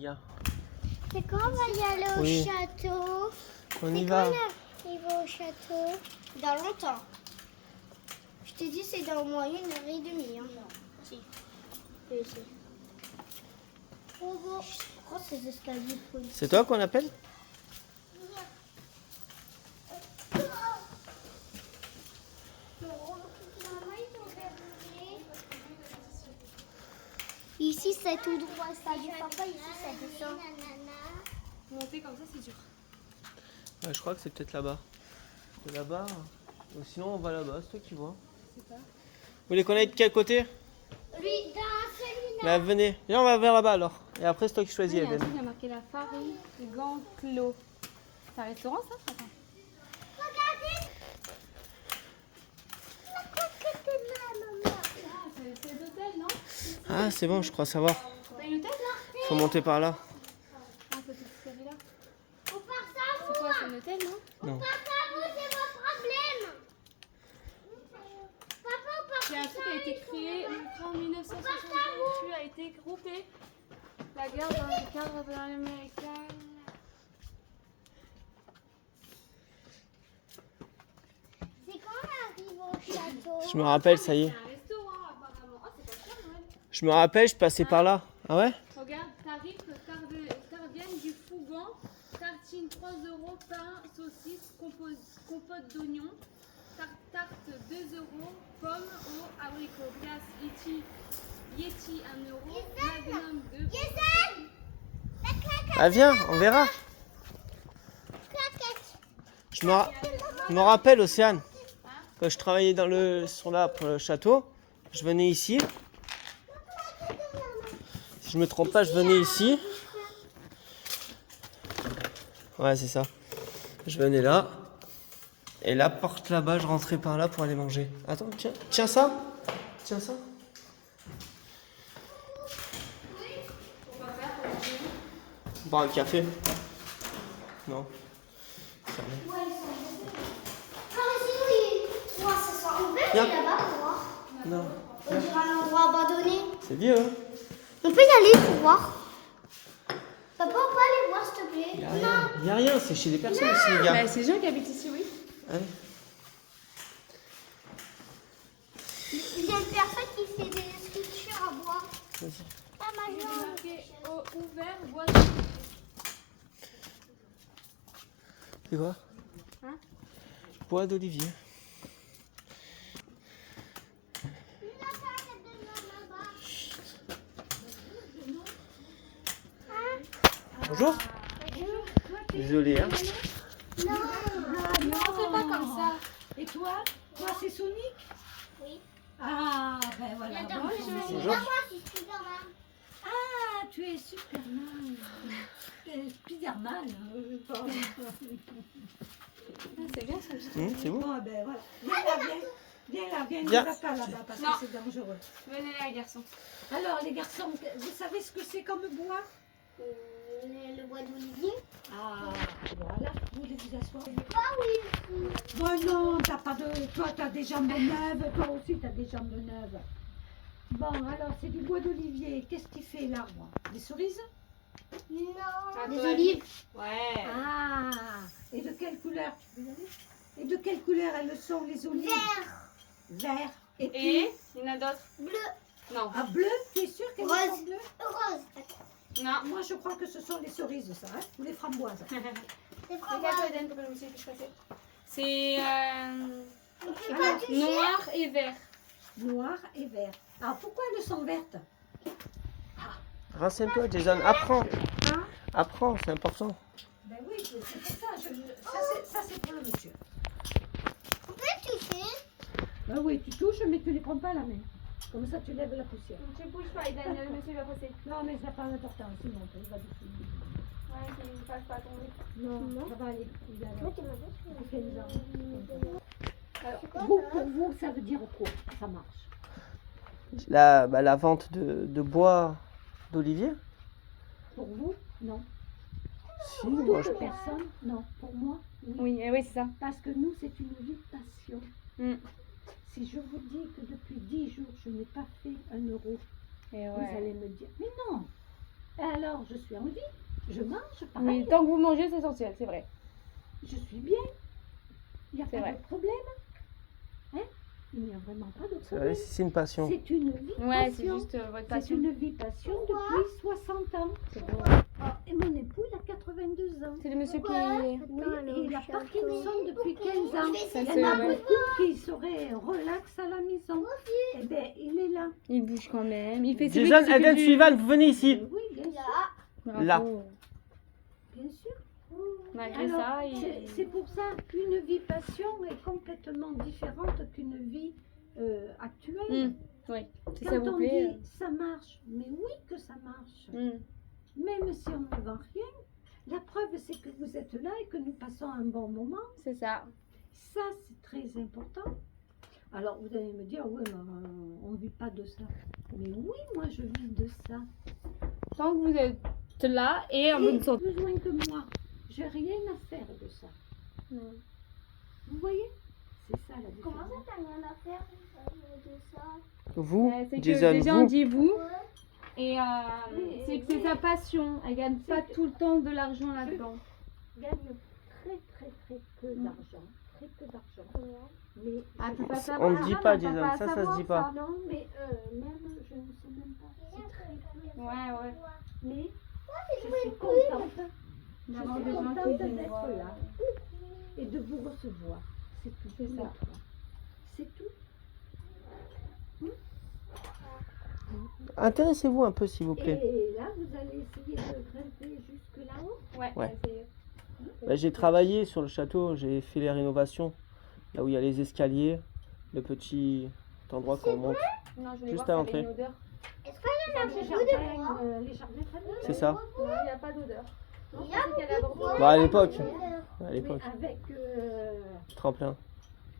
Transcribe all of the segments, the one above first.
gars. C'est quand on va y aller au château? On y va. Quand on arrive au château? Dans longtemps. Je t'ai dit c'est dans au moins 1h30. Hein. Non. Si. Si. Oh, bon. Je crois que ces escaliers. C'est toi qu'on appelle? Ici c'est tout droit, ça descend pas, ici ça descend. Monter comme ça, c'est dur. Ouais, je crois que c'est peut-être là-bas. De là-bas. Ou sinon on va là-bas, c'est toi qui vois. C'est pas. Vous voulez qu'on aille de quel côté? Lui, dans celui-là. Bah venez. Viens, on va vers là-bas alors. Et après c'est toi qui choisis, Il y a un Eden. truc qui a marqué la farine Gantlo. C'est un restaurant ça? Attends. Regardez. C'est l'hôtel, non? Ah c'est bon, je crois savoir. T'as une hôtel là? Faut monter par là. Ah, c'est celui-là. On part ça, C'est quoi, c'est un hôtel, non? Non. Papa, vous, c'est votre problème. Papa, on part Il y a un truc qui a été créé en 1968 a été groupé la guerre dans le cadre de l'armée américaine. C'est quand on arrive au château? Je me rappelle, ça y est. C'est un restaurant apparemment. Oh, c'est pas cher, Noël. Je me rappelle, je passais par là. Ah ouais? Regarde, tarif Tardienne du Fougan, tartine 3 €, pain, saucisse, compote d'oignon, tarte 2 €, pommes au abricot, glace Yeti 1 €, Magnum 2 €. Jason, la claquette. Ah viens, on verra. Claquette. Je me rappelle, Océane. Quand je travaillais sur là pour le château, je venais ici. Si je me trompe pas, je venais ici. Ouais, c'est ça. Je venais là. Et la porte là-bas, je rentrais par là pour aller manger. Attends, tiens, tiens ça. Tiens ça. Boire un café. Non. Ça va. Ouais, ça sent ouvert Viens. là-bas pour voir. Non. On dirait un endroit abandonné. C'est vieux, hein? On peut y aller pour voir. Papa, on peut aller voir, s'il te plaît? Il n'y a rien, c'est chez des personnes ici, les gars. Bah, c'est les gens qui habitent ici, oui. Allez. Il y a une personne qui fait des sculptures à bois. Vas-y. Ah, ma Il est jambe. marqué ouvert, bois. C'est quoi? Hein? Bois d'olivier. Bonjour. Désolé, hein. Non. Ne rentrez pas comme ça. Et toi? Toi, c'est Sonic? Oui. Ah, ben voilà. J'adore. Bonjour. Moi, je suis Superman. Ah, tu es Superman. Spiderman. C'est bien ça. C'est vous? Bon, ben voilà. Viens là, viens. Viens Viens. là, pas là-bas, parce Non. que c'est dangereux. Venez là, garçon. Alors, les garçons, vous savez ce que c'est comme bois? Le bois d'olivier. Ah, voilà. Vous voulez vous asseoir? Ah oui. Bon, non, t'as pas de... Toi, t'as des jambes neuves. Toi aussi, t'as des jambes neuves. Bon, alors, c'est du bois d'olivier. Qu'est-ce qui fait l'arbre? Des cerises? Non. À Des ton olives. Ouais. Ah, et de quelle couleur? Tu peux y aller? Et de quelle couleur elles sont, les olives? Vert. Vert. Et puis, Et il y en a d'autres? Bleu. Non. ah, bleu? Tu es sûr qu'elles Rose. sont bleues? Rose. Non. Moi, je crois que ce sont les cerises, ça, hein? Ou les framboises. C'est Regarde-toi, framboise. Eden, pour que je me suis fait passer. C'est On peut pas toucher. noir et vert. Noir et vert. Alors, pourquoi elles sont vertes? Renseigne-toi, Jason. Apprends. Hein? Apprends, c'est important. Ben oui, c'est pour ça. Ça, c'est pour le monsieur. On peut toucher. Ben oui, tu touches, mais tu ne les prends pas à la main. Comme ça, tu lèves la poussière. Tu bouges pas, Eden, le monsieur va passer. Non, mais ça n'a pas d'importance, sinon, il va dessus. Ouais, qu'il ne fasse pas tomber. Non, ça va aller. Il a Moi, tu m'as dit. il fait une jambe. Alors, Vous, pour vous, ça veut dire quoi? Ça marche. La vente de bois d'olivier? Pour vous, non. Si, moi je Toute personne, non. Pour moi, oui. oui, oui, c'est ça. Parce que nous, c'est une vie de passion. Mm. Si je vous dis que depuis 10 jours, je n'ai pas fait 1 euro, Et vous allez me dire, mais non, Alors, je suis en vie, je mange, pareil, Oui, tant que vous mangez, c'est essentiel, c'est vrai. je suis bien. Il n'y a C'est pas vrai. de problème. Hein? Il n'y a vraiment pas de C'est problème. c'est une passion. C'est une vie Ouais, c'est passion. juste votre C'est passion. une vie passion depuis 60 ans. C'est beau. Et mon époux, il a 82 ans. C'est le monsieur qui Pourquoi est... Oui, et il a Parkinson depuis 15 ans. Ça, Il y c'est en a ouais. beaucoup qui seraient relax à la maison. Eh bien, il est là. Il bouge quand même. Il fait ses Jason, petits Eden, du- Suivane, vous venez ici. Oui, bien sûr. Bravo. Là. Bien sûr. Malgré Alors, ça, c'est pour ça qu'une vie passion est complètement différente qu'une vie actuelle. Oui, si Quand ça vous on plaît. dit ça marche, mais oui que ça marche. Mm. Même si on ne vend rien, la preuve c'est que vous êtes là et que nous passons un bon moment. C'est ça. Ça, c'est très important. Alors, vous allez me dire, oui, mais on ne vit pas de ça. Mais oui, moi, je vis de ça. Tant que vous êtes là et en Et bonne santé. besoin que moi, j'ai rien à faire de ça. Mm. Vous voyez? C'est ça la différence. Comment ça, t'as rien à faire de ça? Vous, C'est que Jason, déjà on vous. dit vous. Ouais. Et c'est que c'est sa passion. Elle gagne pas tout le temps de l'argent là-dedans. Je gagne très peu d'argent. Très peu d'argent. Mais Ah, je- tu peux pas On savoir. ne dit Ah, pas, non, t'as Jason, à ça se savoir, dit pas. non, mais même, je ne sais même pas. C'est très peu. Ouais. Mais je suis contente D'avoir suis des gens contente qui viennent d'être voir. là. et de vous recevoir. C'est tout. C'est ça. C'est tout. Intéressez-vous un peu, s'il vous plaît. Et là, vous allez essayer de grimper jusque là-haut. Ouais. Ouais. essayez. Bah, j'ai travaillé sur le château, j'ai fait les rénovations. Là où il y a les escaliers, le petit endroit qu'on monte. Non, je voulais Juste voir à s'il y avait l'entrée. une odeur. Les jardins familiaux. C'est ça. Non, il n'y a pas d'odeur. Non, je pensais qu'elle avait Bah, à l'époque. Vous À l'époque. Mais avec. Tremplin.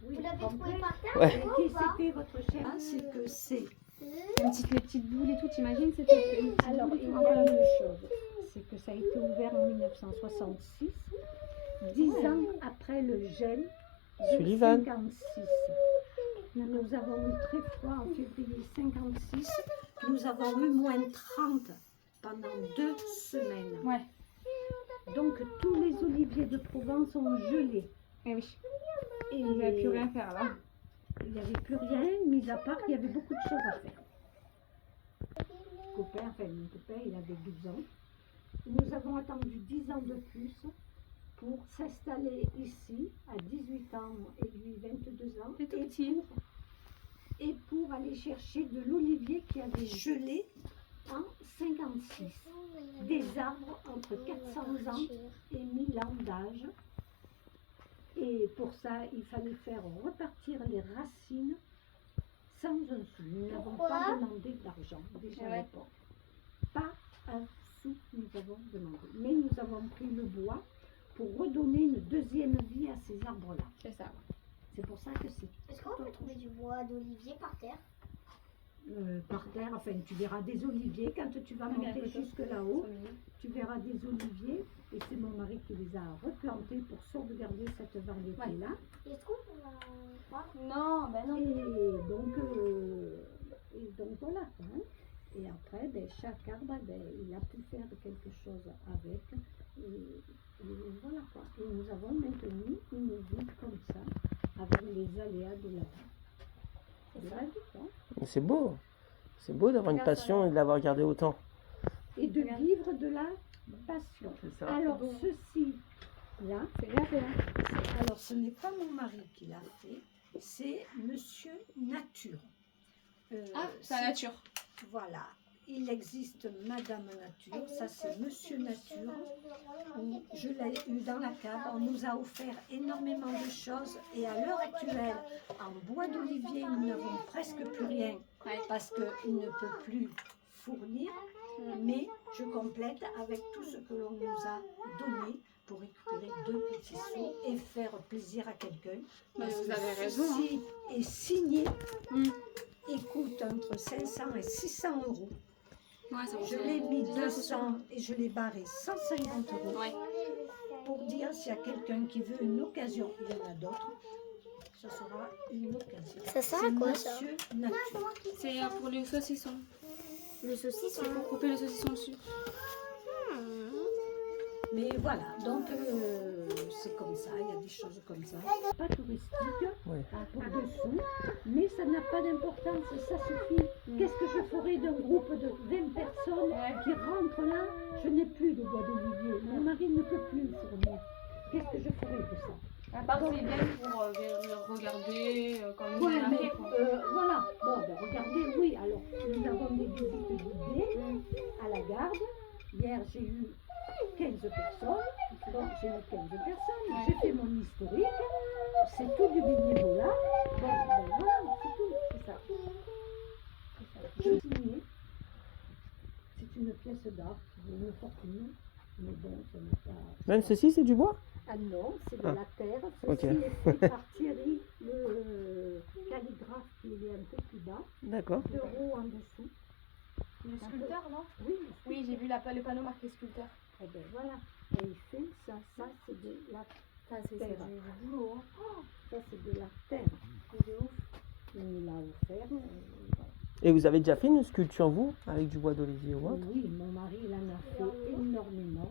Oui, l'avez tremplin. trouvé par terre? Ouais. Et qui c'était votre chef? C'est que c'est. les petites boules et tout, t'imagines? C'était une petite Alors, boule et il tout. y a une chose, c'est que ça a été ouvert en 1966, 10 ans après le gel de Sullivan. 56. Nous avons eu très froid en février 56. Nous avons eu moins 30 pendant 2 semaines. Ouais. Donc, tous les oliviers de Provence ont gelé. Eh oui. Et Il n'y avait plus rien à faire là. il n'y avait plus rien, mis à part qu'il y avait beaucoup de choses à faire. Mon copain, il avait 12 ans. Nous avons attendu 10 ans de plus pour s'installer ici, à 18 ans et lui 22 ans. C'est tout petit. Et pour aller chercher de l'olivier qui avait gelé en 56. Des arbres entre 400 ans et 1000 ans d'âge. Et pour ça, il fallait faire repartir les racines sans un sou. Nous n'avons pas demandé d'argent déjà à Ouais. l'époque. Pas un sou nous avons demandé. Mais nous avons pris le bois pour redonner une deuxième vie à ces arbres-là. C'est ça. C'est pour ça que c'est Est-ce qu'on peut trouver du bois d'olivier par terre? par terre. Enfin, tu verras des oliviers quand tu vas monter jusque là-haut. Tu verras des oliviers. Et c'est mon mari qui les a replantés pour sauvegarder cette variété-là. Est-ce qu'on peut voir? Non, ben non. Et donc voilà. Hein. Et après, chaque arbre, il a pu faire quelque chose avec. Et voilà quoi. Et nous avons maintenu une vie comme ça, avec les aléas de la vie. De la vie, quoi. Mais c'est beau. C'est beau d'avoir une passion et de l'avoir gardée autant. Et de vivre de la passion. C'est ça. Alors, beau. ceci-là, C'est bien fait. Hein. alors ce n'est pas mon mari qui l'a fait, c'est Monsieur Nature. C'est la nature. Voilà, il existe Madame Nature, ça c'est Monsieur Nature. Je l'ai eu dans la cave, on nous a offert énormément de choses et à l'heure actuelle, en bois d'olivier, nous n'avons presque plus rien parce qu'il ne peut plus fournir, mais je complète avec tout ce que l'on nous a donné pour récupérer 2 petits sous et faire plaisir à quelqu'un. Mais Parce vous que avez raison, ceci est signé Mm. et coûte entre 500 et 600 euros. Ouais, ça Je l'ai mis 200 et je l'ai barré 150 euros Ouais. pour dire s'il y a quelqu'un qui veut une occasion, il y en a d'autres, ce sera une occasion. Ça sert à quoi, ça? Monsieur Nature. C'est pour les saucissons. Le saucisson. C'est pour couper le saucisson dessus. Mais voilà, donc c'est comme ça, il y a des choses comme ça. Pas touristique, Oui. pour dessous, mais ça n'a pas d'importance, ça suffit. Qu'est-ce que je ferais d'un groupe de 20 personnes qui rentrent là? Je n'ai plus de bois d'olivier, mon mari ne peut plus le fournir. Qu'est-ce que je ferais de ça? À part c'est bien pour regarder quand même Ouais, bien mais fait, quoi. voilà, bon, ben, regardez, oui, alors nous avons des visites guidées à la garde. Hier, j'ai eu 15 personnes, donc j'ai eu 15 personnes, j'ai fait mon historique, c'est tout du bénévolat, bon, ben voilà, c'est tout, c'est ça. Je signais, c'est une pièce d'art qui vaut une fortune, mais bon, ce n'est pas... Même ceci, c'est du bois? Ah non, c'est de Ah. la terre, Ok. ceci est fait par Thierry, le calligraphe qui est un peu plus bas, D'accord. 2 roues en dessous. Le sculpteur, non? Oui, Oui, j'ai vu le panneau marqué sculpteur. et ben voilà, et il fait ça, c'est de la Ça, c'est terre. du boulot. Hein. Ça, c'est de la terre. C'est de ouf. Il l'a offert. Voilà. Et vous avez déjà fait une sculpture, vous, avec du bois d'olivier ou autre? Oui, mon mari, il en a fait énormément.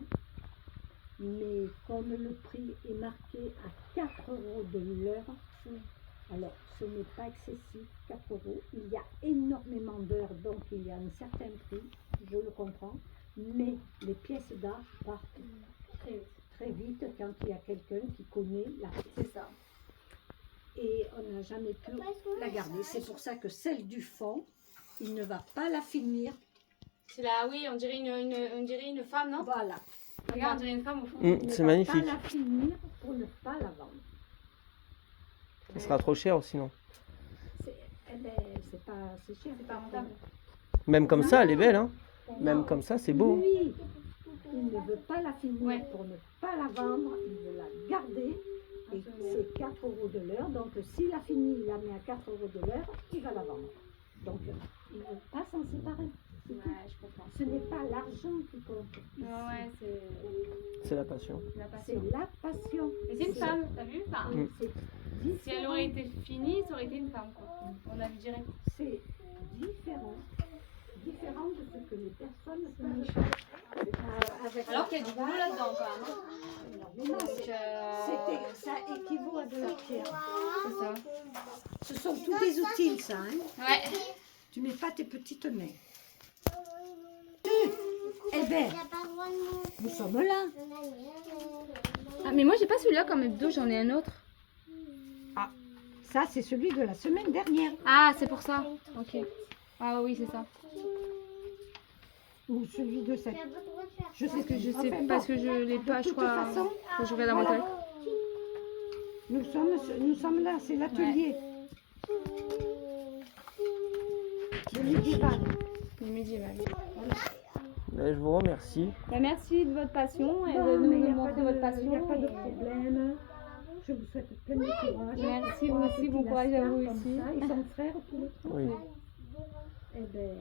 Mais comme le prix est marqué à 4 € de l'heure, alors ce n'est pas excessif, 4 €. Il y a énormément d'heures, donc il y a un certain prix, je le comprends. Mais les pièces d'art partent très vite quand il y a quelqu'un qui connaît l'artiste. C'est ça. Et on n'a jamais pu la garder. C'est pour ça que celle du fond, il ne va pas la finir. C'est là, oui, on dirait une femme, non? Voilà. Regarde, on dirait une femme au fond. Il ne C'est va magnifique. pas la finir pour ne pas la vendre. Ça sera trop cher sinon. C'est pas assez cher. C'est pas rentable. Même comme ça, elle est belle, hein. Même comme ça, c'est beau. Lui, il ne veut pas la finir Ouais. pour ne pas la vendre. Il veut la garder. Et c'est 4 € de l'heure. Donc s'il a fini, il la met à 4 € de l'heure, il va la vendre. Donc il ne veut pas s'en séparer. C'est tout. Ouais, je comprends. Ce n'est pas l'argent qui compte. ici. Ouais, c'est C'est la passion. la C'est passion. la passion. Mais c'est une femme, t'as vu? Enfin, Mm. C'est si elle différent. aurait été finie, ça aurait été une femme, quoi. On a vu direct. C'est différent. Différent de ce que les personnes peuvent avec Alors qu'il y a du boulot là-dedans, quand même. hein. Non, Donc, ça équivaut à de la pierre. c'est ça. Ce sont tous des outils, ça. Hein. Ouais. Tu mets pas tes petites mains. Eh bien, nous sommes là. Ah, mais moi, j'ai pas celui-là comme hebdo, j'en ai un autre. Ça, c'est celui de la semaine dernière. Ah, c'est pour ça. Ok. Ah oui, c'est ça. Ou celui de cette. Je sais que Je sais parce que je l'ai pas, De je toute crois. façon, Faut que je regarde dans mon voilà. téléphone. Nous sommes là, c'est l'atelier. De médiéval. Les médiévales. Ben, je vous remercie. Bah, merci de votre passion et Bon, de mais nous y a pas montrer de- votre passion. y a pas de et- problème. Je vous souhaite plein de courage. Merci, Pour vous un aussi, petit bon courage à vous Lascar comme aussi. ça. Ils sont frères tous les trois. Oui. Eh bien,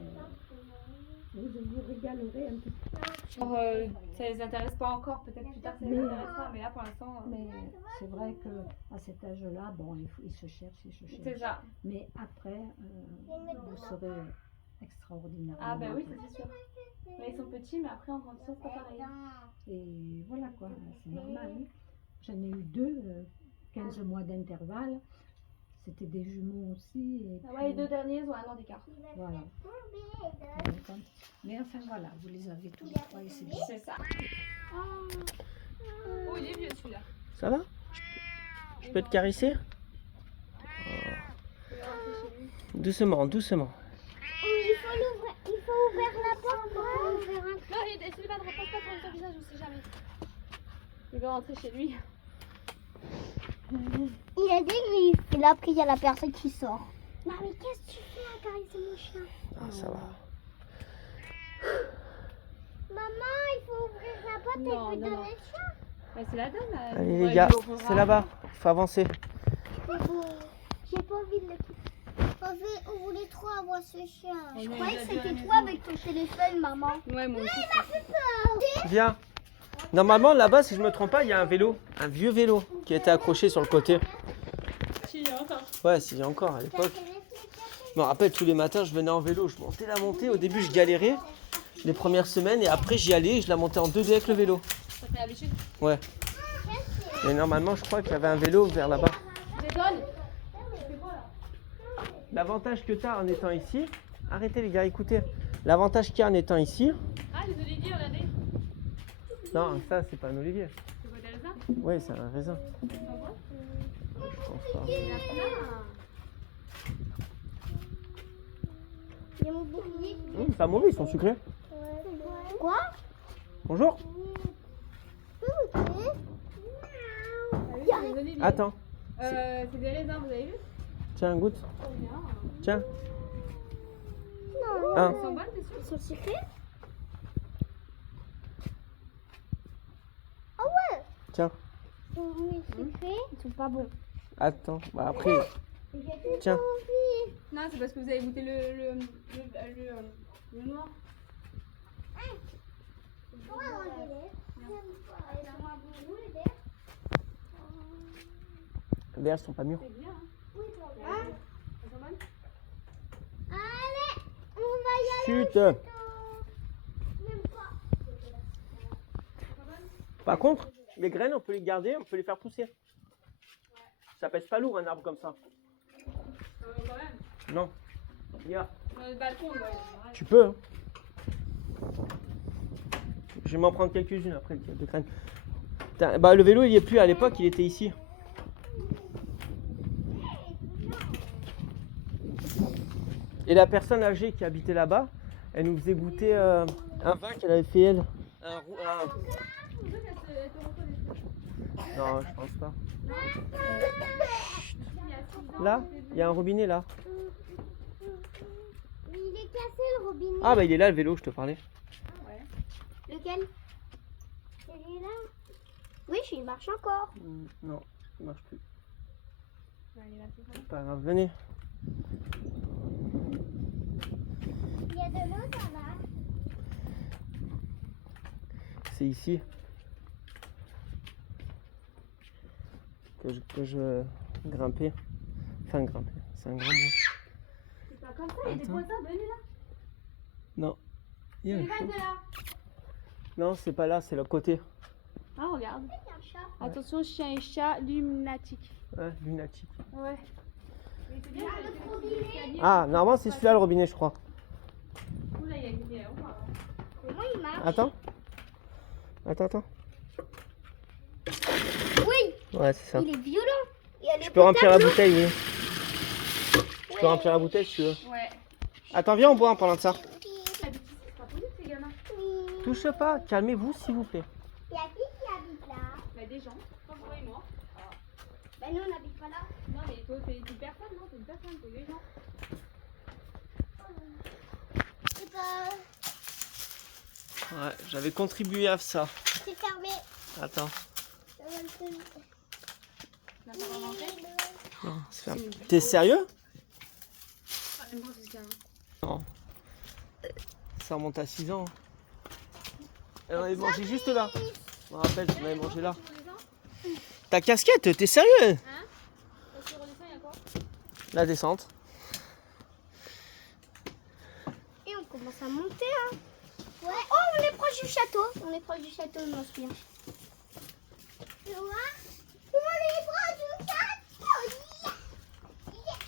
vous régalerez un petit peu. Alors, ça les intéresse pas encore, peut-être plus tard ça les Mais- intéressera, mais là pour l'instant, Mais c'est vrai qu'à cet âge-là, bon, ils se cherchent, c'est ça. Mais après, vous serez extraordinaire. Ah bah oui, ça, c'est sûr. Là ils sont petits, mais après en grandissant c'est pas pareil. Et voilà quoi, c'est normal. Hein. J'en ai eu 2, 15 mois d'intervalle. C'était des jumeaux aussi. Et Ah ouais, les puis, 2 derniers ils ont 1 an d'écart. voilà. Mais enfin voilà, vous les avez tous les trois et c'est bien. C'est ça. Oh, il est vieux celui-là. Ça va? Je peux te caresser? Il est rentré chez lui. Doucement, doucement. Il faut ouvrir la porte pour ouvrir un. Non, celui-là ne repose pas sur ton visage, on sait jamais. Il va rentrer chez lui. Il a des griffes. Et là, après, il y a la personne qui sort. Non, mais qu'est-ce que tu fais à caresser mon chien? Ah, ça va. Maman, il faut ouvrir la porte Non, et non, lui donner non. le chien. Bah, c'est la dame là. Allez Ouais, les gars, il le reposera. c'est là-bas. Il faut avancer. J'ai pas envie de le quitter. On voulait trop avoir ce chien. On Je est croyais déjà que c'était à la toi maison. avec ton téléphone, maman. Ouais, moi aussi. Viens. Normalement, là-bas, si je me trompe pas, il y a un vélo. Un vieux vélo qui était accroché sur le côté. Si, encore. Ouais, s'il y a encore à l'époque. Je me rappelle tous les matins, je venais en vélo, je montais la montée. Au début, je galérais les premières semaines et après, j'y allais et je la montais en 2D avec le vélo. Ça fait l'habitude. Ouais. Mais normalement, je crois qu'il y avait un vélo vers là-bas. L'avantage que tu as en étant ici, arrêtez les gars, écoutez. L'avantage qu'il y a en étant ici. Ah, les oliviers, regardez. Non, ça, c'est pas un olivier. C'est quoi des raisins? Oui, c'est un raisin. Ah bon? Je pense pas. Il y en a plein. Il y a mon bouclier. Pas mauvais, ils sont sucrés. Quoi? Bonjour. Ah oui, c'est des oliviers. Attends, C'est des raisins, vous avez vu? tiens, goûte. Trop bien. Tiens. Non, Un. Ils sont bonnes, t'es sûr? ils sont sucrés. Ah ouais. Tiens. Ils sont sucrés. Ils sont pas bons. Attends. Bah après. Tiens. Non, c'est parce que vous avez goûté le noir. Les verres sont pas mûrs. C'est bien, hein? Hein? Elles sont bonnes? Allez, on va y aller. Chut. Même pas. Par contre, les graines, on peut les garder, on peut les faire pousser. Ça pèse pas lourd un arbre comme ça. Quand même. Non. Il y a. Dans le balcon, ouais. Tu peux. Hein. Je vais m'en prendre quelques-unes après de graines. Putain, bah le vélo il y est plus à l'époque, il était ici. Et la personne âgée qui habitait là-bas, elle nous faisait goûter un vin qu'elle avait fait elle. Non, je pense pas. Là, il y a un robinet là. Il est cassé le robinet. Ah bah il est là le vélo, je te parlais. Lequel? Celui-là? Oui, il marche encore. Non, il marche plus. Ouais, il y en a plus. C'est pas grave, venez. Il y a de l'eau, ça va. C'est ici que je grimpais. Enfin grimper, c'est un grand mot. C'est pas comme ça, il y a des Attends. voisins, venez là. Non. Il y a Les un vagues chat. de là. Non, c'est pas là, c'est le côté. Ah, regarde. Il y a un chat. Attention, chien et chat lunatique. Ouais, lunatique. Ouais. Mais c'est bien, le robinet. Ah, normalement c'est celui-là le robinet, je crois. Oula, il y a des Comment il marche? Attends. Attends. Oui, Ouais, c'est ça. il est violent. Il y a les Tu peux remplir la potables. bouteille, oui. Tu peux remplir la bouteille si tu veux. Ouais. Attends, viens, on boit en parlant de ça. C'est pas possible, ces gamins. Touche pas, calmez-vous s'il vous plaît. Il y a qui habite là? Bah, des gens, comme toi et moi. Ben nous on n'habite pas là. Non, mais toi, t'es une personne, non? T'es une personne, t'es des gens. C'est pas... Ouais, j'avais contribué à ça. C'est fermé. Attends. Ça va le faire. On a pas vraiment fait. Non, c'est fermé. T'es sérieux? Ah, j'aime pas ce gamin. Non. Ça remonte à 6 ans. Elle en avait mangé juste là. Je me rappelle, j'en avais mangé là. Ta casquette, t'es sérieux? Hein? Parce que redescend, il y a quoi? La descente. Et on commence à monter hein. Ouais. Oh on est proche du château. On est proche du château, je m'en souviens. Tu vois? On est proche du château. Yeah.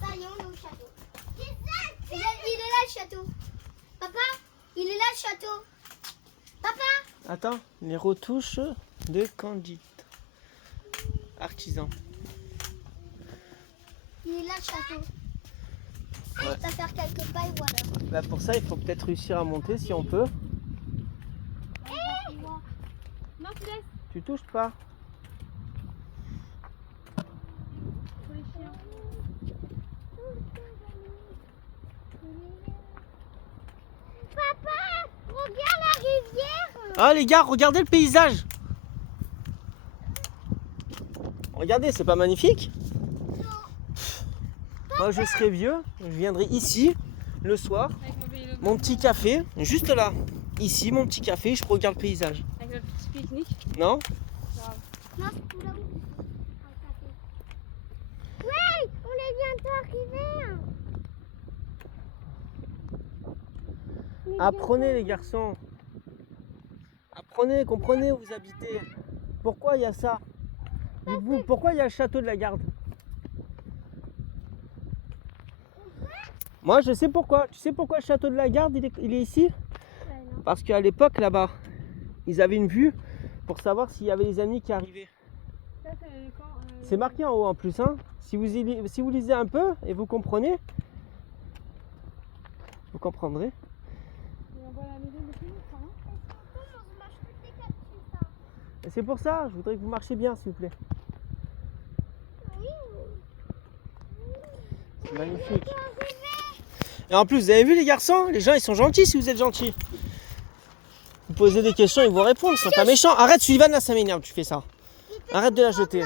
Ça y est, on est au château. Il est là le château. Papa, il est là le château. Papa. Attends, les retouches de Candide. Artisan. Il est là le château. Ouais. On va faire quelques pas et voilà. Bah pour ça, il faut peut-être réussir à monter si on peut. Non, tu laisses. Tu touches pas. Pour les chiens. Papa, regarde la rivière. Ah les gars, regardez le paysage. Regardez, c'est pas magnifique? Moi je serai vieux, je viendrai ici le soir, Avec mon vélo. mon petit café, juste là. Ici, mon petit café, je regarde le paysage. Avec le petit pique-nique. Non? Non, c'est tout là-haut. Ouais, on est bientôt arrivé. Apprenez les garçons. Apprenez, comprenez où vous habitez. Pourquoi il y a ça? Dites-vous, pourquoi il y a le château de la Garde? Moi je sais pourquoi. Tu sais pourquoi le château de la Garde il est ici? Parce qu'à l'époque là-bas, ils avaient une vue pour savoir s'il y avait les ennemis qui arrivaient. Ça, c'est quand, C'est marqué en haut en plus. Hein. Si vous lisez un peu et vous comprenez, vous comprendrez. on voit la maison depuis longtemps, hein. Et c'est pour ça, je voudrais que vous marchiez bien s'il vous plaît. C'est magnifique. Et en plus, vous avez vu les garçons? Les gens ils sont gentils si vous êtes gentils. Vous posez des questions, ils vous répondent, ils sont pas méchants. Arrête Sullivan, là ça m'énerve, tu fais ça. Arrête de la jeter.